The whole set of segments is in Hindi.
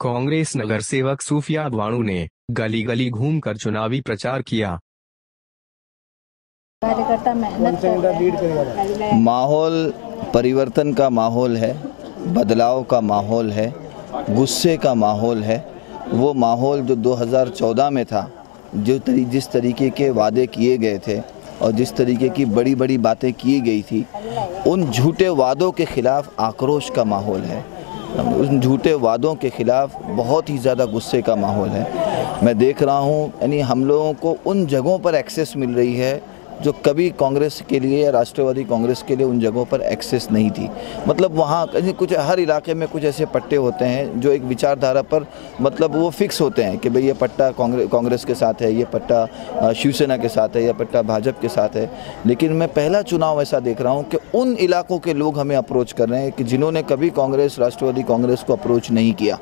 कांग्रेस नगर सेवक सूफिया बानू ने गली गली घूमकर चुनावी प्रचार किया। कार्यकर्ता मेहनत कर रहे हैं। माहौल परिवर्तन का माहौल है, बदलाव का माहौल है, गुस्से का माहौल है। वो माहौल जो 2014 में था, जिस तरीके के वादे किए गए थे और जिस तरीके की बड़ी बड़ी बातें की गई थी, उन झूठे वादों के खिलाफ आक्रोश का माहौल है। उन झूठे वादों के खिलाफ बहुत ही ज़्यादा गुस्से का माहौल है। मैं देख रहा हूँ, यानी हम लोगों को उन जगहों पर एक्सेस मिल रही है जो कभी कांग्रेस के लिए या राष्ट्रवादी कांग्रेस के लिए उन जगहों पर एक्सेस नहीं थी। मतलब वहाँ कुछ हर इलाके में कुछ ऐसे पट्टे होते हैं जो एक विचारधारा पर मतलब वो फिक्स होते हैं कि भाई ये पट्टा कांग्रेस के साथ है, ये पट्टा शिवसेना के साथ है, या पट्टा भाजपा के साथ है। लेकिन मैं पहला चुनाव ऐसा देख रहा हूँ कि उन इलाकों के लोग हमें अप्रोच कर रहे हैं कि जिन्होंने कभी कांग्रेस राष्ट्रवादी कांग्रेस को अप्रोच नहीं किया।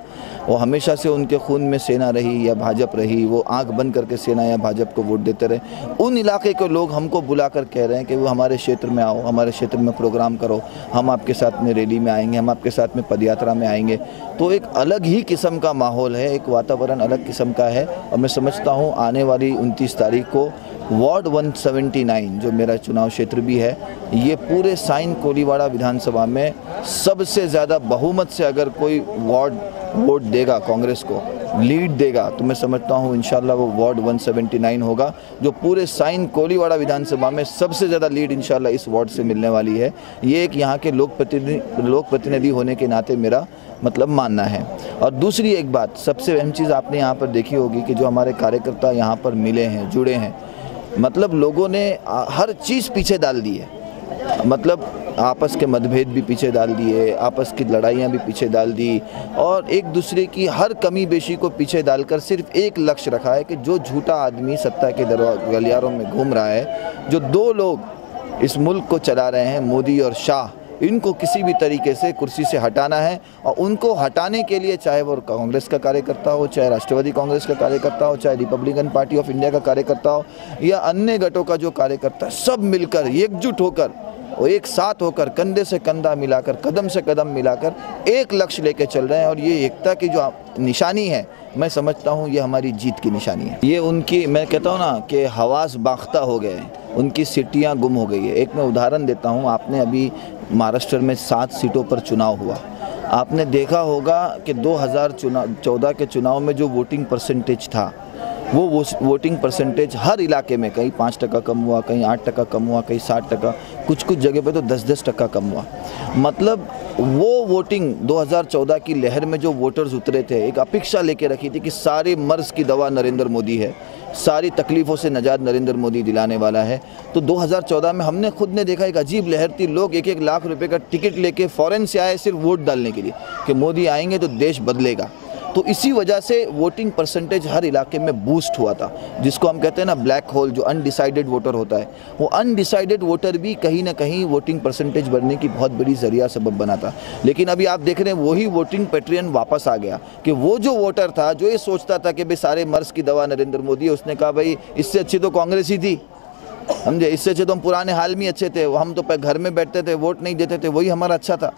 वो हमेशा से उनके खून में सेना रही या भाजपा रही, वो आँख बंद करके सेना या भाजपा को वोट देते रहे। उन इलाके के लोग हमको बुलाकर कह रहे हैं कि वो हमारे क्षेत्र में आओ, हमारे क्षेत्र में प्रोग्राम करो, हम आपके साथ में रैली में आएंगे, हम आपके साथ में पदयात्रा में आएंगे। तो एक अलग ही किस्म का माहौल है, एक वातावरण अलग किस्म का है। और मैं समझता हूँ आने वाली 29 तारीख को वार्ड 179 जो मेरा चुनाव क्षेत्र भी है, ये पूरे साइन कोलीवाड़ा विधानसभा में सबसे ज़्यादा बहुमत से अगर कोई वार्ड वोट देगा, कांग्रेस को लीड देगा, तो मैं समझता हूँ इंशाल्लाह वो वार्ड 179 होगा, जो पूरे साइन कोलीवाड़ा विधानसभा में सबसे ज़्यादा लीड इंशाल्लाह इस वार्ड से मिलने वाली है। ये एक यहाँ के लोक प्रतिनिधि होने के नाते मेरा मतलब मानना है। और दूसरी एक बात, सबसे अहम चीज़ आपने यहाँ पर देखी होगी कि जो हमारे कार्यकर्ता यहाँ पर मिले हैं, जुड़े हैं, मतलब लोगों ने हर चीज़ पीछे डाल दी है। मतलब आपस के मतभेद भी पीछे डाल दिए, आपस की लड़ाइयाँ भी पीछे डाल दी, और एक दूसरे की हर कमी बेशी को पीछे डालकर सिर्फ एक लक्ष्य रखा है कि जो झूठा आदमी सत्ता के गलियारों में घूम रहा है, जो दो लोग इस मुल्क को चला रहे हैं, मोदी और शाह, इनको किसी भी तरीके से कुर्सी से हटाना है। और उनको हटाने के लिए चाहे वो कांग्रेस का कार्यकर्ता हो, चाहे राष्ट्रवादी कांग्रेस का कार्यकर्ता हो, चाहे रिपब्लिकन पार्टी ऑफ इंडिया का कार्यकर्ता हो, या अन्य गठों का जो कार्यकर्ता, सब मिलकर एकजुट होकर और एक साथ होकर कंधे से कंधा मिलाकर, कदम से कदम मिलाकर एक लक्ष्य लेके चल रहे हैं। और ये एकता की जो निशानी है, मैं समझता हूँ ये हमारी जीत की निशानी है। ये उनकी, मैं कहता हूँ ना कि हवास बाख्ता हो गए, उनकी सीटियाँ गुम हो गई है। एक मैं उदाहरण देता हूँ, आपने अभी महाराष्ट्र में 7 सीटों पर चुनाव हुआ, आपने देखा होगा कि 2014 के चुनाव में जो वोटिंग परसेंटेज था, वो वोटिंग परसेंटेज हर इलाके में कहीं 5% कम हुआ, कहीं 8% कम हुआ, कहीं 60%, कुछ जगह पे तो 10% कम हुआ। मतलब वो वोटिंग 2014 की लहर में जो वोटर्स उतरे थे, एक अपेक्षा लेके रखी थी कि सारे मर्ज की दवा नरेंद्र मोदी है, सारी तकलीफ़ों से निजात नरेंद्र मोदी दिलाने वाला है। तो 2014 में हमने खुद ने देखा एक अजीब लहर थी, लोग 1-1 लाख रुपए का टिकट लेके फ़ॉरेन से आए सिर्फ वोट डालने के लिए कि मोदी आएंगे तो देश बदलेगा। तो इसी वजह से वोटिंग परसेंटेज हर इलाके में बूस्ट हुआ था, जिसको हम कहते हैं ना ब्लैक होल, जो अनडिसाइडेड वोटर होता है, वो अनडिसाइडेड वोटर भी कहीं ना कहीं वोटिंग परसेंटेज बढ़ने की बहुत बड़ी जरिया सबब बना था। लेकिन अभी आप देख रहे हैं वही वोटिंग पैटर्न वापस आ गया कि वो जो वोटर था जो ये सोचता था कि भाई सारे मर्ज की दवा नरेंद्र मोदी है, उसने कहा भाई इससे अच्छी तो कांग्रेस ही थी, समझे, इससे अच्छे तो हम पुराने हाल में अच्छे थे, हम तो घर में बैठते थे, वोट नहीं देते थे, वही हमारा अच्छा था।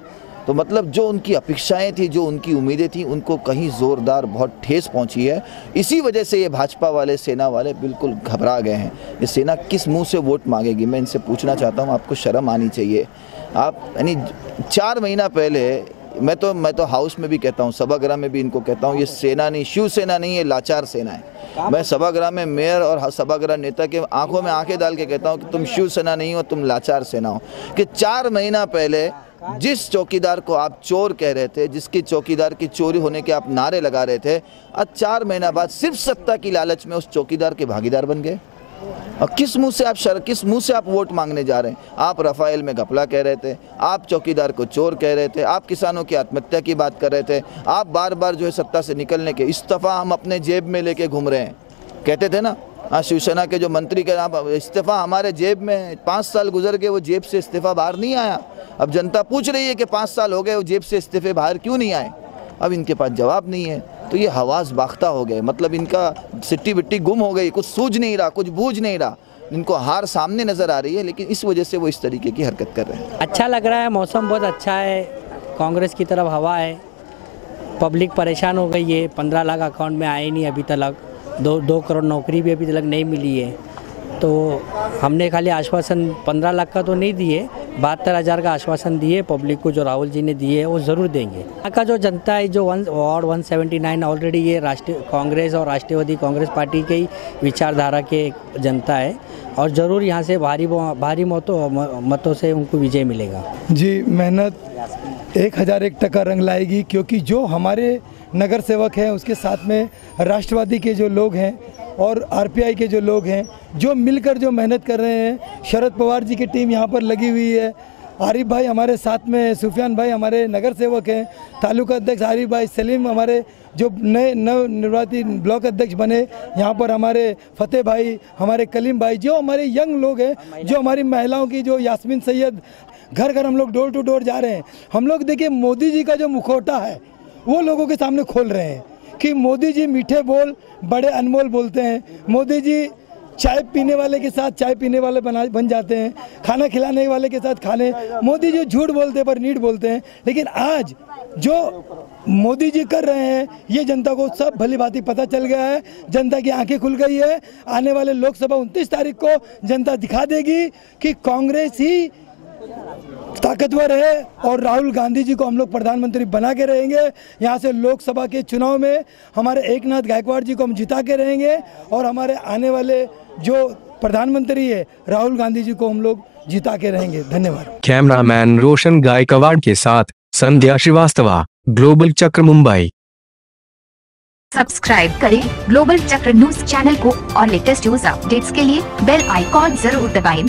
तो मतलब जो उनकी अपेक्षाएं थी, जो उनकी उम्मीदें थी, उनको कहीं ज़ोरदार बहुत ठेस पहुंची है। इसी वजह से ये भाजपा वाले, सेना वाले बिल्कुल घबरा गए हैं। ये सेना किस मुंह से वोट मांगेगी, मैं इनसे पूछना चाहता हूं, आपको शर्म आनी चाहिए। आप यानी 4 महीना पहले, मैं तो हाउस में भी कहता हूँ, सभागृह में भी इनको कहता हूँ, ये सेना नहीं, शिवसेना नहीं, ये लाचार सेना है। मैं सभागृह में मेयर और सभागृह नेता के आंखों में आंखें डाल के कहता हूँ कि तुम शिवसेना नहीं हो, तुम लाचार सेना हो। कि 4 महीना पहले जिस चौकीदार को आप चोर कह रहे थे, जिसकी चौकीदार की चोरी होने के आप नारे लगा रहे थे, आज 4 महीना बाद सिर्फ सत्ता की लालच में उस चौकीदार के भागीदार बन गए। और किस मुंह से आप वोट मांगने जा रहे हैं? आप रफाइल में घपला कह रहे थे, आप चौकीदार को चोर कह रहे थे, आप किसानों की आत्महत्या की बात कर रहे थे, आप बार बार जो है सत्ता से निकलने के इस्तीफा हम अपने जेब में लेके घूम रहे हैं, कहते थे ना। हाँ, शिवसेना के जो मंत्री के नाम इस्तीफा हमारे जेब में, 5 साल गुजर गए, वो जेब से इस्तीफा बाहर नहीं आया। अब जनता पूछ रही है कि 5 साल हो गए, वो जेब से इस्तीफे बाहर क्यों नहीं आए? अब इनके पास जवाब नहीं है। तो ये हवास बाख्ता हो गए, मतलब इनका सिट्टी बिट्टी गुम हो गई, कुछ सूझ नहीं रहा, कुछ बूझ नहीं रहा, इनको हार सामने नज़र आ रही है, लेकिन इस वजह से वो इस तरीके की हरकत कर रहे हैं। अच्छा लग रहा है, मौसम बहुत अच्छा है, कांग्रेस की तरफ हवा है, पब्लिक परेशान हो गई है। 15 लाख अकाउंट में आए नहीं अभी तक, 2 करोड़ नौकरी भी अभी तक नहीं मिली है। तो हमने खाली आश्वासन 15 लाख का तो नहीं दिए, 72,000 का आश्वासन दिए पब्लिक को, जो राहुल जी ने दिए वो ज़रूर देंगे। यहाँ का जो जनता है, जो वार्ड 179 ऑलरेडी ये राष्ट्रीय कांग्रेस और राष्ट्रवादी कांग्रेस पार्टी के ही विचारधारा के जनता है, और ज़रूर यहाँ से भारी मतों से उनको विजय मिलेगा। जी, मेहनत 1001 टका रंग लाएगी, क्योंकि जो हमारे नगर सेवक हैं उसके साथ में राष्ट्रवादी के जो लोग हैं और आरपीआई के जो लोग हैं, जो मिलकर जो मेहनत कर रहे हैं। शरद पवार जी की टीम यहाँ पर लगी हुई है, आरिफ भाई हमारे साथ में, सुफियान भाई हमारे नगर सेवक हैं, तालुका अध्यक्ष आरिफ भाई, सलीम हमारे जो नए नवनिर्वाचित ब्लॉक अध्यक्ष बने, यहाँ पर हमारे फतेह भाई, हमारे कलीम भाई, जो हमारे यंग लोग हैं, जो हमारी महिलाओं की, जो यास्मीन सैयद, घर घर हम लोग डोर टू डोर जा रहे हैं। हम लोग देखिए मोदी जी का जो मुखौटा है वो लोगों के सामने खोल रहे हैं कि मोदी जी मीठे बोल बड़े अनमोल बोलते हैं। मोदी जी चाय पीने वाले के साथ चाय पीने वाले बन जाते हैं, खाना खिलाने वाले के साथ खाने। मोदी जी झूठ बोलते पर नीट बोलते हैं। लेकिन आज जो मोदी जी कर रहे हैं ये जनता को सब भली भांति पता चल गया है, जनता की आंखें खुल गई है। आने वाले लोकसभा 29 तारीख को जनता दिखा देगी कि कांग्रेस ही ताकतवर है, और राहुल गांधी जी को हम लोग प्रधानमंत्री बना के रहेंगे। यहाँ से लोकसभा के चुनाव में हमारे एकनाथ गायकवाड़ जी को हम जिता के रहेंगे, और हमारे आने वाले जो प्रधानमंत्री है राहुल गांधी जी को हम लोग जिता के रहेंगे। धन्यवाद। कैमरामैन रोशन गायकवाड़ के साथ संध्या श्रीवास्तव, ग्लोबल चक्र मुंबई। सब्सक्राइब करें ग्लोबल चक्र न्यूज चैनल को और लेटेस्ट न्यूज अपडेट्स के लिए बेल आइकॉन जरूर दबाएं।